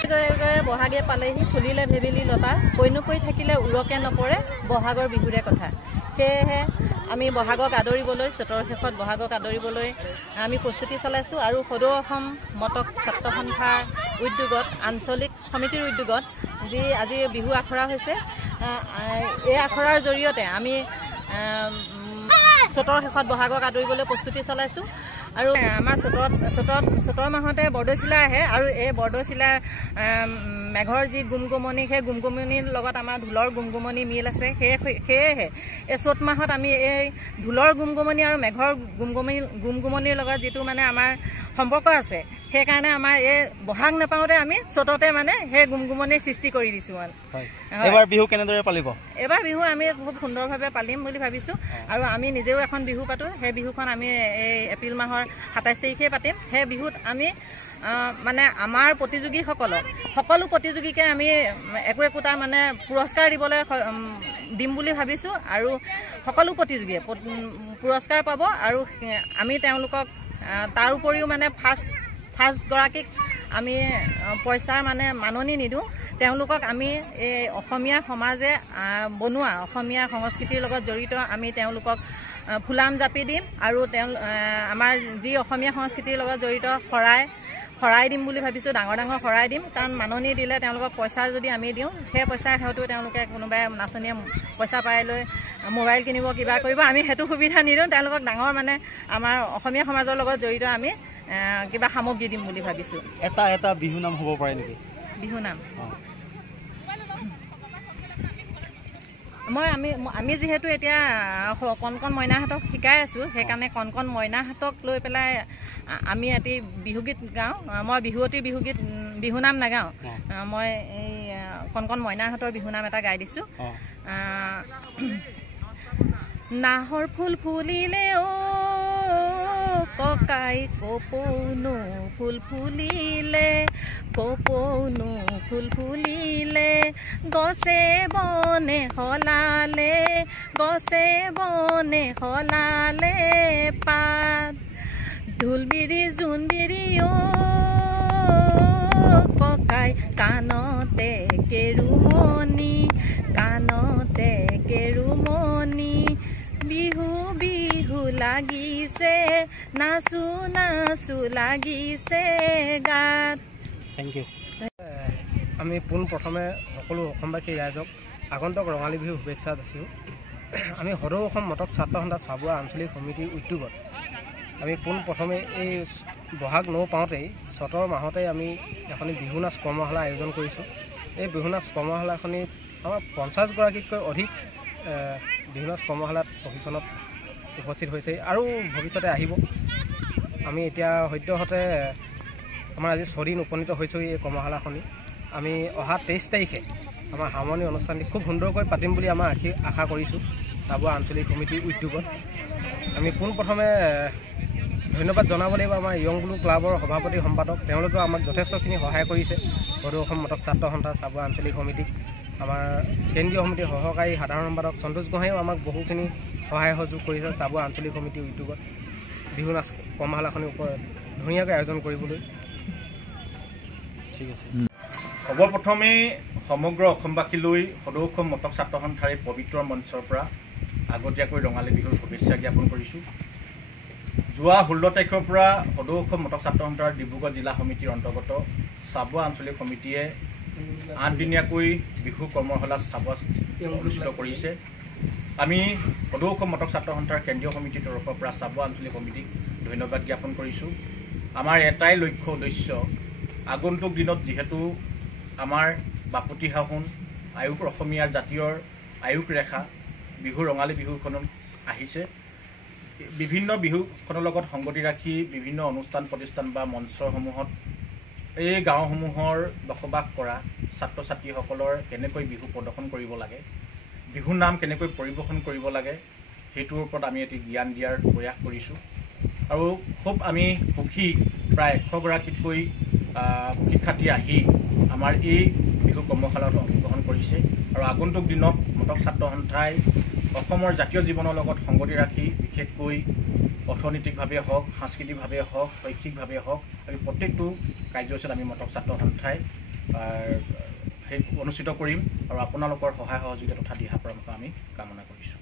সেইকাৰণে বহাগে পালেহি ফুলিলে ভেবেলি লতা কৈনকৈ থাকিলে উৰকে নপৰে বহাগৰ বিহুৰে কথা। সেয়েহে আমি বহাগক আদৰিবলৈ চতৰ শেষত বহাগক আদৰিবলৈ আমি প্ৰস্তুতি চলাইছোঁ আৰু সদৌ অসম মটক ছাত্ৰ সন্থাৰ উদ্যোগত আঞ্চলিক সমিতিৰ উদ্যোগত যি আজি বিহু আখৰা হৈছে, এই আখৰাৰ জৰিয়তে আমি চতৰ শেষত বহাগক আদৰিবলৈ প্ৰস্তুতি চলাইছোঁ। আৰু আমাৰ চতৰ মাহতে বৰদৈচিলা আহে আৰু এই বৰদৈচিলা মেঘৰ যি গুমগুমনি, সেই গুমগুমনিৰ লগত আমাৰ ঢোলৰ গুমগুমনি মিল আছে। সেয়েহে এই চ'ত মাহত আমি এই ঢোলৰ গুমগুমনি আৰু মেঘৰ গুমগুমনিৰ লগত যিটো মানে আমাৰ সম্পৰ্ক আছে, সেইকাৰণে আমাৰ এই বহাগ নাপাওঁতে আমি চ'ততে মানে সেই গুমগুমনিৰ সৃষ্টি কৰি দিছোঁ। এবাৰ বিহু কেনেদৰে পালিব? এবাৰ বিহু আমি খুব সুন্দৰভাৱে পালিম বুলি ভাবিছোঁ আৰু আমি নিজেও এখন বিহু পাতোঁ। সেই বিহুখন আমি এই এপ্ৰিল মাহৰ 27 তাৰিখে পাতিম। সেই বিহুত আমি মানে আমাৰ প্ৰতিযোগীসকলক সকলো প্ৰতিযোগীকে আমি একোটা মানে পুৰস্কাৰ দিম বুলি ভাবিছোঁ আৰু সকলো প্ৰতিযোগীয়ে পুৰস্কাৰ পাব আৰু আমি তেওঁলোকক তাৰ উপৰিও মানে ফাৰ্ষ্ট গৰাকীক আমি পইচাৰ মানে মাননি নিদিওঁ। তেওঁলোকক আমি এই অসমীয়া সমাজে বনোৱা অসমীয়া সংস্কৃতিৰ লগত জড়িত আমি তেওঁলোকক ফুলাম জাপি দিম আৰু আমাৰ যি অসমীয়া সংস্কৃতিৰ লগত জড়িত শৰাই শৰাই দিম বুলি ভাবিছোঁ, ডাঙৰ ডাঙৰ শৰাই দিম। কাৰণ মাননি দিলে তেওঁলোকক পইচা যদি আমি দিওঁ, সেই পইচাৰ হয়তো তেওঁলোকে কোনোবাই নাচনীয়ে পইচা পাই লৈ মোবাইল কিনিব, কিবা কৰিব। আমি সেইটো সুবিধা নিদিওঁ, তেওঁলোকক ডাঙৰ মানে আমাৰ অসমীয়া সমাজৰ লগত জড়িত আমি কিবা সামগ্ৰী দিম বুলি ভাবিছোঁ। এটা বিহু নাম হ'ব পাৰে নেকি? বিহু নাম আমি যিহেতু এতিয়া কণ কণ মইনাহঁতক শিকাই আছোঁ, সেইকাৰণে কণ কণ মইনাহঁতক লৈ পেলাই আমি এটি বিহুগীত গাওঁ। মই বিহুৱতী বিহুগীত বিহুনাম নাগাওঁ, মই এই কণ কণ মইনাহঁতৰ বিহুনাম এটা গাই দিছোঁ। নাহৰ ফুল ফুলিলে অ ককাই কপৌনো ফুল ফুলিলে, কপৌনো ফুল ফুলিলে, গছে বনে সলালে, গছে বনে সলালে পাত, ঢোলবিৰি জোনবিৰি অ ককাই কাণতে কেৰুমণি, কাণতে কেৰুমণি, বিহু বিহু লাগিছে, নাচো নাচো লাগিছে গাত। Thank you. আমি পোনপ্ৰথমে সকলো অসমবাসী ৰাইজক আগন্তুক ৰঙালী বিহুৰ শুভেচ্ছা যাচিছোঁ। আমি সদৌ অসম মটক ছাত্ৰ সন্থা চাবুৱা আঞ্চলিক সমিতিৰ উদ্যোগত আমি পোনপ্ৰথমে এই বহাগ নৌ পাওঁতেই চ'তৰ মাহতেই আমি এখনি বিহু নাচ কৰ্মশালা আয়োজন কৰিছোঁ। এই বিহু নাচ কৰ্মশালাখনিত আমাৰ 50গৰাকীতকৈ অধিক বিহু নাচ কৰ্মশালাত প্ৰশিক্ষণত উপস্থিত হৈছে আৰু ভৱিষ্যতে আহিব। আমি এতিয়া সদ্যহতে আমাৰ আজি 6 দিন উপনীত হৈছোঁ এই কৰ্মশালাখনি। আমি অহা 23 তাৰিখে আমাৰ সামৰণি অনুষ্ঠানটি খুব সুন্দৰকৈ পাতিম বুলি আমাৰ আশা কৰিছোঁ চাবুৱা আঞ্চলিক সমিতিৰ উদ্যোগত। আমি পোনপ্ৰথমে ধন্যবাদ জনাব লাগিব আমাৰ য়ং ব্লু ক্লাবৰ সভাপতি সম্পাদক, তেওঁলোকেও আমাক যথেষ্টখিনি সহায় কৰিছে। সদৌ অসম মটক ছাত্ৰ সন্থা চাবুৱা আঞ্চলিক সমিতিক আমাৰ কেন্দ্ৰীয় সমিতিৰ সহকাৰী সাধাৰণ সম্পাদক সন্তোষ গোহাঁইও আমাক বহুখিনি সহায় সহযোগ কৰিছে চাবুৱা আঞ্চলিক সমিতিৰ উদ্যোগত বিহু নাচ কৰ্মশালাখনিৰ ওপৰত ধুনীয়াকৈ আয়োজন কৰিবলৈ। ঠিক আছে। সৰ্বপ্ৰথমে সমগ্ৰ অসমবাসীলৈ সদৌ অসম মটক ছাত্ৰ সন্থাৰ এই পবিত্ৰ মঞ্চৰ পৰা আগতীয়াকৈ ৰঙালী বিহুৰ শুভেচ্ছা জ্ঞাপন কৰিছোঁ। যোৱা 16 তাৰিখৰ পৰা সদৌ অসম মটক ছাত্ৰ সন্থাৰ ডিব্ৰুগড় জিলা সমিতিৰ অন্তৰ্গত চাবুৱা আঞ্চলিক সমিতিয়ে 8 দিনীয়াকৈ বিহু কৰ্মশালা চাবুৱাত অনুষ্ঠিত কৰিছে। আমি সদৌ অসম মটক ছাত্ৰ সন্থাৰ কেন্দ্ৰীয় সমিতিৰ তৰফৰ পৰা চাবুৱা আঞ্চলিক সমিতিক ধন্যবাদ জ্ঞাপন কৰিছোঁ। আমাৰ এটাই লক্ষ্য উদ্দেশ্য, আগন্তুক দিনত যিহেতু আমাৰ বাপুতি সাহোন আয়ুস অসমীয়াৰ জাতীয় আয়ুস ৰেখা বিহু ৰঙালী বিহুখনত আহিছে, বিভিন্ন বিহুখনৰ লগত সংগতি ৰাখি বিভিন্ন অনুষ্ঠান প্ৰতিষ্ঠান বা মঞ্চসমূহত এই গাঁওসমূহৰ বসবাস কৰা ছাত্ৰ ছাত্ৰীসকলৰ কেনেকৈ বিহু প্ৰদৰ্শন কৰিব লাগে, বিহু নাম কেনেকৈ পৰিৱেশন কৰিব লাগে, সেইটোৰ ওপৰত আমি এটি জ্ঞান দিয়াৰ প্ৰয়াস কৰিছোঁ। আৰু খুব আমি সুখী, প্ৰায় 100গৰাকীতকৈ শিক্ষাৰ্থী আহি আমাৰ এই বিহু কৰ্মশালাত অংশগ্ৰহণ কৰিছে। আৰু আগন্তুক দিনত মটক ছাত্ৰ সন্থাই অসমৰ জাতীয় জীৱনৰ লগত সংগতি ৰাখি বিশেষকৈ অৰ্থনৈতিকভাৱে হওক, সাংস্কৃতিকভাৱে হওক, শৈক্ষিকভাৱে হওক, আমি প্ৰত্যেকটো কাৰ্যসূচীত আমি মটক ছাত্ৰ সন্থাই সেই অনুষ্ঠিত কৰিম আৰু আপোনালোকৰ সহায় সহযোগিতা তথা দিহা পৰামৰ্শ আমি কামনা কৰিছোঁ।